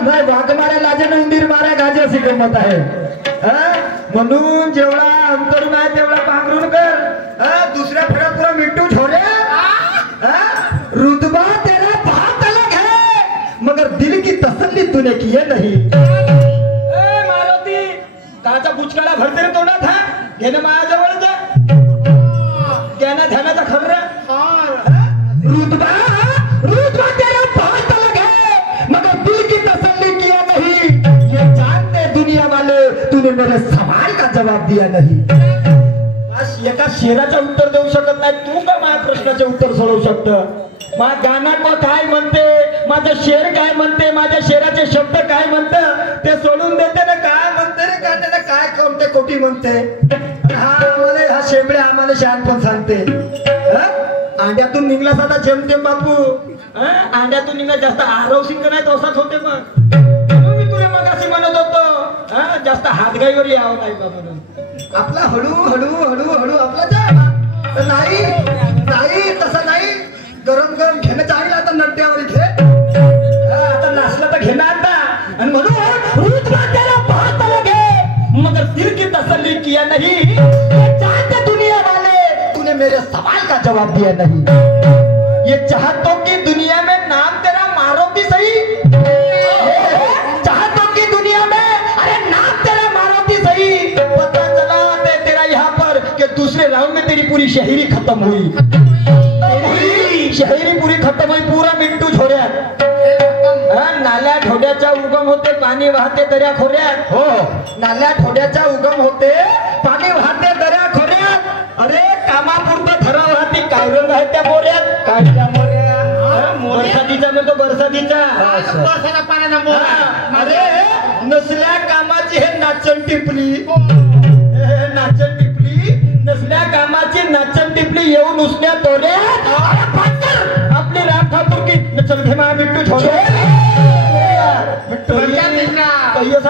नाही वाघ मारे लाजे उंदीर मारे गाजे अशी गंमत आहे. म्हणून जेवढा अंतरून आहे तेवढा पांघरून कर. दुसऱ्या फळ्यात पुरा मिट्टू छोरे. रुतबा तेरा बहुत अलग है मगर दिल की तसल्ली तूने की नहीं. मारुती काचा बुचकाला भरते रे तोंडात. घेणं माझ्याजवळ जा. ज्ञाना ध्यानाचा खबरा. रुतबा रुतबा तेरा बहुत अलग है मगर दिल की तसल्ली किया नहीं. ये जानते दुनिया वाले तूने मेरे सवाल का जवाब दिया नहीं. एका शेराचं उत्तर देऊ शकत नाही तू का माझ्या प्रश्नाचे उत्तर सोडवू शकत. माझ्या गाणं काय म्हणते, माझं शेर काय म्हणते, माझ्या शेराचे शब्द काय म्हणतं ते सोडून देते ना. काय म्हणते रे गाण्याला काय कोणते कोटी म्हणते. हा शेंबडे आम्हाला शहाणपण सांगते. अंड्यातून निघलास आता जेमतेम बापू. अंड्यातून निघला जास्त आरव सिंग नाही तसाच होते. मग मी तुला मग अशी म्हणत होतो जास्त हातगाईवर यावं नाही बाबा. आपला हळू हळू हळू हळू आपला जा. नाही नाही तसं नाही. गरम गरम घेणं चालेल आता नट्ट्यावर इथे. आता नाचला तर घेणं आता. आणि म्हणून मगर दिल की तसल्ली किया नहीं. चाहते दुनिया वाले तूने मेरे सवाल का जवाब दिया नहीं. ये चाहतों की दुनिया में नाम तेरा मारुति सही. चाहतों की दुनिया में अरे नाम तेरा मारुति सही. पता चला तेरा यहाँ पर कि दूसरे राउंड में तेरी पूरी शहरी खत्म हुई. शहरी पूरी खत्म हुई. पूरा मिट्टू छोड्यात. नाल्या ठोड्याचा उगम होते पाणी वाहते दर्या खोऱ्यात. हो नाल्या ठोड्याचा उगम होते पाणी वाहते दर्या खोऱ्यात. अरे कामापुरतं ठराव राहते काय रंग आहे त्या मोऱ्यात. काय त्या मोऱ्या बरसातीचा म्हणतो बरसातीचा. अरे नसल्या कामाची हे नाचण टिपली. नाचण टिपली नसल्या कामाची नाचण टिपली येऊन उसण्या तोऱ्यात. आपली राम ठाकूर की चल घे मा मिट्टू छोडे.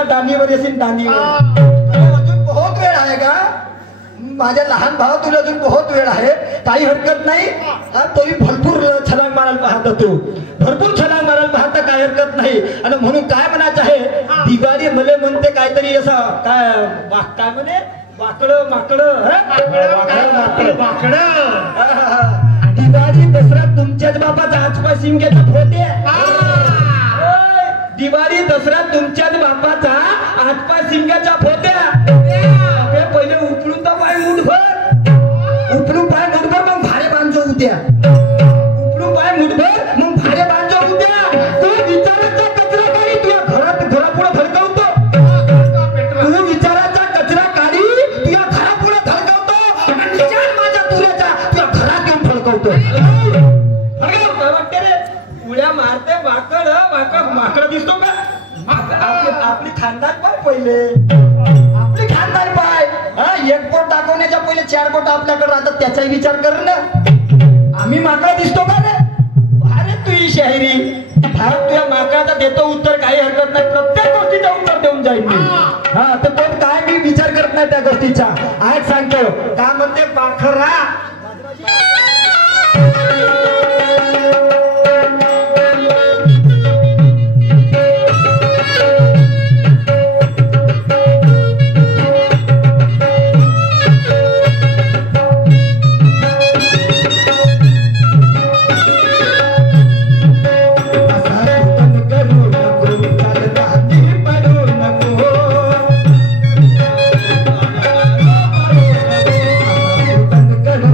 दांडीवर येशील दांडीवर. अजून बहुत वेळ आहे का माझ्या लहान भाव. तुला अजून बहुत वेळ आहे. काही हरकत नाही. तोही भरपूर छलांग मारायला पाहतो. तू भरपूर छलांग मारायला पाहता काय हरकत नाही. आणि म्हणून काय म्हणायचं आहे दिवाळी मले म्हणते काहीतरी असं काय म्हणे वाकडं माकडं. दिवाळी दसरा तुमच्याच बापाचा आजपास शिमग्याचा होते. दिवाळी दसरा तुमच्याच बापाचा आजपास शिमग्याच्या फोत्या. पहिले उपळून तर पाय मुठभर. उपळून पाय मुठभर मग भारे बांधतो उद्या. उपळून पाय मुठभर मग भारे बांधतो उद्या. तू विचाराचा कचरा काढी तुझ्या घरापुढे धडकवतो. तू विचाराचा कचरा काढी तुझ्या घरापुढे धडकवतो. माझ्या तुझ्या घरात येऊन धडकवतो. वाटते रे उड्या मारते वाकड वाकड माकड दिसतो का. आपली खानदान पाय पहिले. आपली खानदान पाय. एक बोट दाखवण्याच्या पहिले 4 बोट आपल्याकडे राहतात त्याचाही विचार कर ना. आम्ही माकड दिसतो का रे. अरे तू ही शाहिरी तुझ्या माकडाचा देतो उत्तर काही हरकत नाही. प्रत्येक गोष्टीचा उत्तर देऊन जाईल मी. तर कोण काय मी विचार करत नाही त्या गोष्टीचा. आज सांगतो का म्हणते पाखरा. करू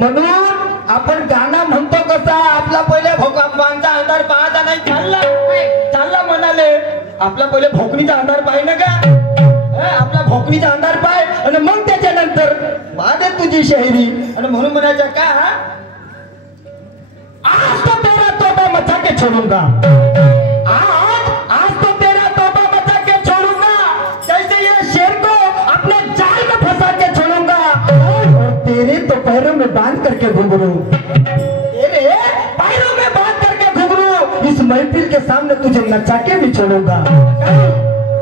म्हणून आपण गाणं म्हणतो कसा आपला पहिले भोकांचा अंधार पाहायचा नाही चालला म्हणाले आपला पहिले भोकणीचा अंधार पाहि ना का आपला भोकणीचा अंधार पाय आणि मग त्याच्यानंतर वादे तुझी शायरी आणि म्हणून म्हणायचं का आज तो तेरा तोबा मचा के छोड़ूंगा आज तो तेरा तोबा मचा के छोड़ूंगा जैसे ये शेर को अपने जाल में फंसा के छोड़ूंगा और तेरे तो पैरों में बांध करके घुंघरू तेरे पैरों में बांध करके घुंघरू इस महफिल के सामने तुझे नचा के भी छोड़ूंगा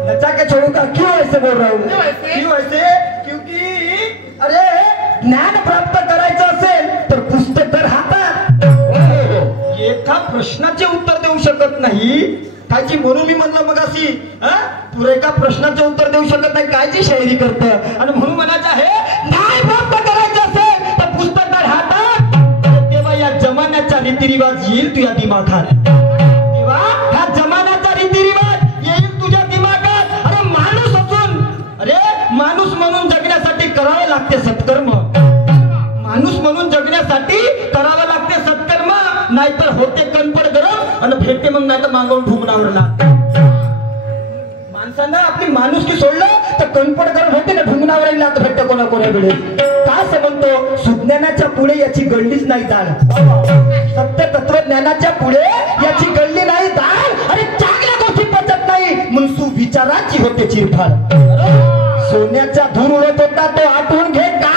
नचा के छोड़ूंगा क्यों ऐसे बोल रहा हूँ क्यों ऐसे क्योंकि अरे ज्ञान प्राप्त करायचं असेल तर पुस्तक तर हातात एका प्रश्नाचे उत्तर देऊ शकत नाही कायची म्हणून मी म्हणलं मग अशी तुला एका प्रश्नाचे उत्तर देऊ शकत नाही कायची शायरी करत आणि म्हणून म्हणायचं आहे न्याय प्राप्त करायचं असेल तर पुस्तक तर हातात तेव्हा या जमान्याचा रीतिरिवाज येईल तुझ्या दिमागात तेव्हा हा जमान्याचा रीतिरिवाज येईल तुझ्या दिमागात अरे माणूस असून अरे माणूस म्हणून जगण्यासाठी करावे लागते सत्कर्म माणूस म्हणून जगण्यासाठी करावं लागते सत्कर्म नाहीतर होते कणपड गरम आणि भेटते मग नाही तर मागवून ढुंगणावरला माणसानं आपली माणुसकी सोडलं तर कणपड गरम होते ना ढुंगणावर लागतं भेटते कोणाकोणाकडे का असं म्हणतो सुज्ञानाच्या पुढे याची गळलीच नाही जाण सत्य तत्वज्ञानाच्या पुढे याची गळली नाही जाण अरे चांगल्या गोष्टी पचत नाही म्हणून सुविचाराची होते चिरफाड सोन्याचा धूर उडत होता तो आठवून घे का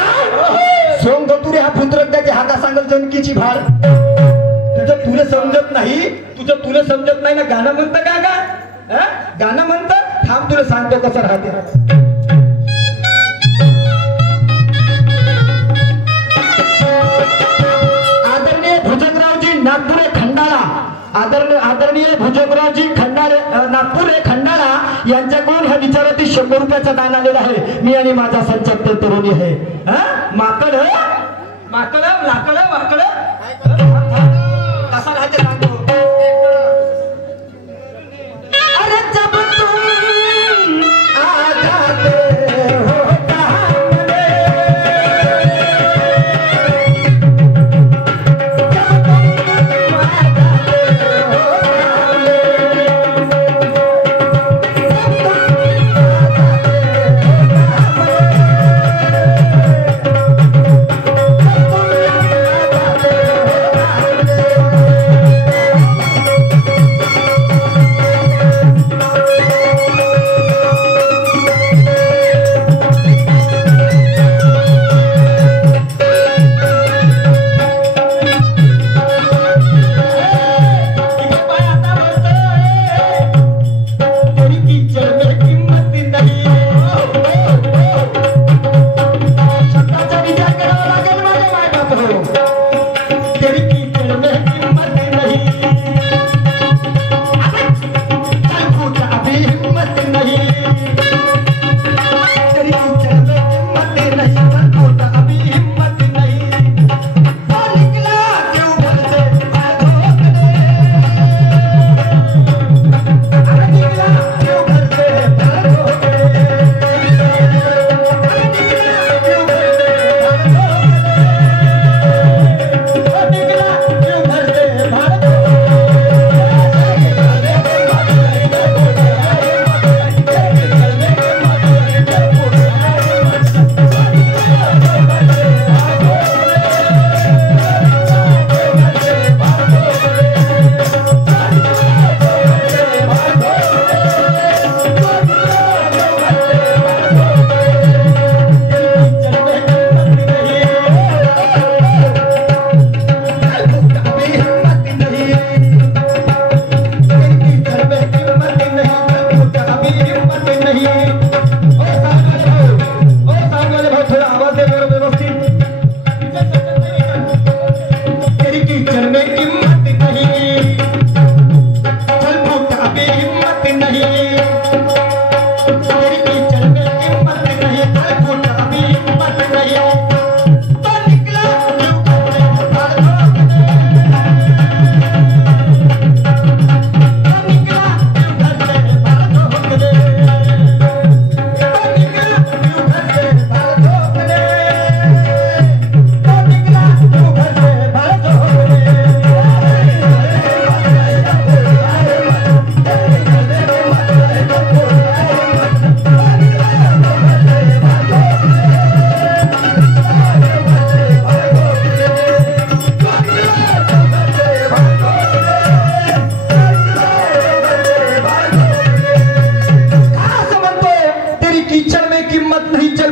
सोम गतुरे हा पुत्र त्याची हाका सांगल जनकीची भाड तुला समजत नाही ना गाणं म्हणतं का गाणं म्हणतं थांब तुला सांगतो कसं राहते आदरणीय भुजंगरावजी नागपुरे खंडाळा आदरणीय भुजंगरावजी नागपुरे खंडाळा यांच्याकडून ह्या विचारातील 100 रुपयाचा दान आलेला आहे मी आणि माझा संचालक तरुणी आहे माकड लाकड वाकड कसा राहते सांगतो अरे जब तुम आ जाते हो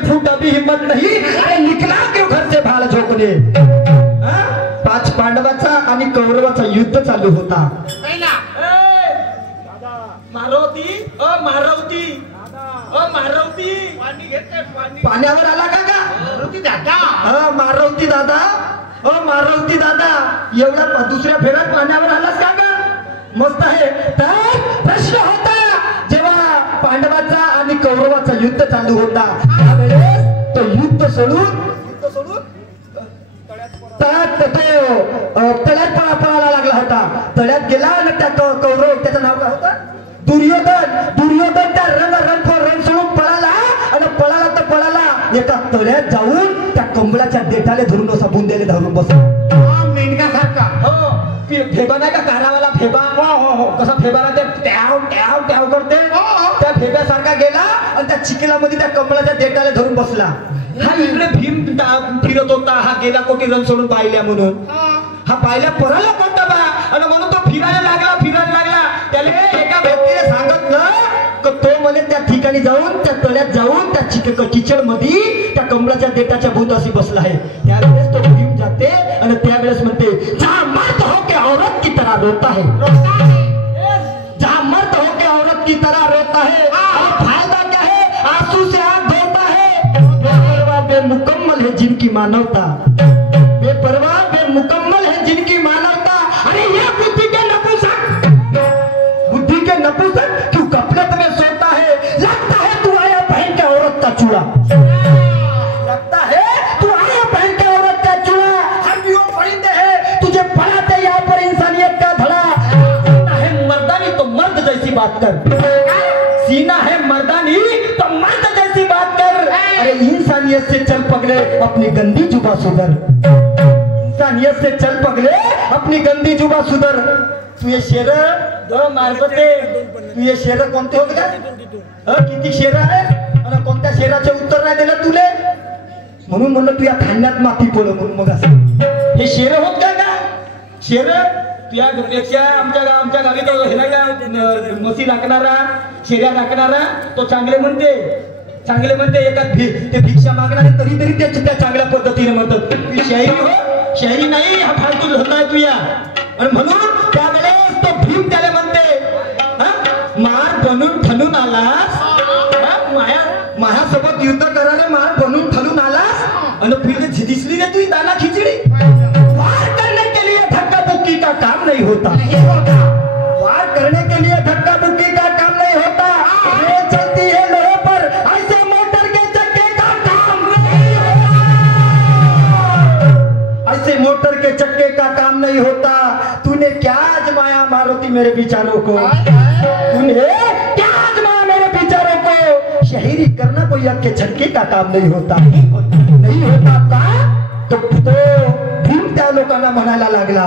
फूट अभी हिम्मत नहीं, अरे निकला क्यों घर से भाल झोकले? पाच पांडवाचा आणि कौरवाचा युद्ध चालू होता. मारवती मारवती मारवती पाण्यावर आला का? मारवती दादा मारवती दादा, मारवती दादा, एवढा दुसऱ्या फेऱ्यात पाण्यावर आलास का? मस्त आहे. तर प्रश्न होता, जेव्हा पांडवाचा आणि कौरवाचा युद्ध चालू होता त्यावेळेस तो युद्ध सोडून तळ्यात पळायला लागला होता. तळ्यात गेला आणि त्या कौरव, त्याचं नाव काय होतं? दुर्योधन त्या रण सोडून पळाला आणि पळाला तर पळाला, एका तळ्यात जाऊन त्या कमळाच्या देठाले धरून असा बुंदेले धरून बसला मेंढकासारखा. हो, फेबा नाही का कारावाला फेबा? हो, कसा फेबाला ते ट्याव ट्याव ट्याव करते, त्या फेब्यासारखा गेला आणि त्या चिखलामध्ये त्या कमळाच्या देठाले धरून बसला. हा इकडे भीम फिरत होता, हा गेला कोटी रण सोडून पाहिल्या म्हणून. हा पाहिल्या पळाला कोणता बा, आणि म्हणून तो फिरायला लागला. त्याला एका व्यक्तीने सांगितलं तो म्हणे त्या ठिकाणी जाऊन, त्या तळ्यात जाऊन, त्या किचड मध्ये त्या कमळाच्या देठाच्या भूताशी बसला आहे. त्यावेळेस तो भीम जाते आणि त्यावेळेस म्हणते, जहां मर्द हो के औरत की तरह रोता है, जहां मर्द हो के औरत की तरह रोता है, और फायदा क्या है, आंसू से आंख धोता है, बेपरवाह बेमुकम्मल है जिनकी मानवता, बेपरवाह बेमुकम्मल है जिनकी मानवता. अरे ये बुद्धि के नपुंसक क्यों गफलत में सोता है, लगता है तू आया पहन के औरत का चूड़ा, लगता है तू आया पहन के औरत का चूड़ा. हम भी वो परिंदे हैं, तुझे पढ़ाते यहाँ पर इंसानियत का धड़ा. सीना है मर्दानी तो मर्द जैसी बात कर, सीना है मर्दानी तो मर्द जैसी बात कर. अरे इंसानियत से चल पगले अपनी गंदी जुबा सुधर, इंसानियत से चल पगले अपनी गंदी जुबा सुधर. तू ये शेर मारबते, तू ये शेर कोणते होत का? किती शेर आहे आणि कोणत्या शेराचे उत्तर नाही दिलं तुले, म्हणून म्हणलं तू या खांद्यात माती पड म्हणून. मग असं हे शेर होत का? शेर तुझ्यापेक्षा आमच्या गावी तो हे नाही का मसी राखणारा, शेऱ्या राखणारा, तो चांगले म्हणते एका ते भिक्षा मागणारे तरी त्या चांगल्या पद्धतीने म्हणतात. ती शायरी हो, शायरी नाही, हा फालतू धंदा आहे तुया. आणि म्हणून त्यावेळेस तो भीम त्याला म्हणते, मार बनून ठलून आलास, माझ्यासोबत युद्ध करायला मार बनून ठलून आलास, आणि फिर दिसली रे तुझी दाना खिचडी. वार करने के लिए धक्का बुक्की का काम नहीं होता, वार करने के लिए धक्का बुक्की का काम नहीं होता. रेल चलती है लोहे पर, ऐसे मोटर के चक्के का काम नहीं होता, ऐसे मोटर के चक्के का काम नहीं होता. तूने क्या आजमाया मारुति मेरे विचारों को, तूने क्या आजमाया मेरे विचारों को. शायरी करना कोई अक्के झटके का काम नहीं होता, नहीं होता का. तो भीम त्या लोकांना म्हणायला लागला,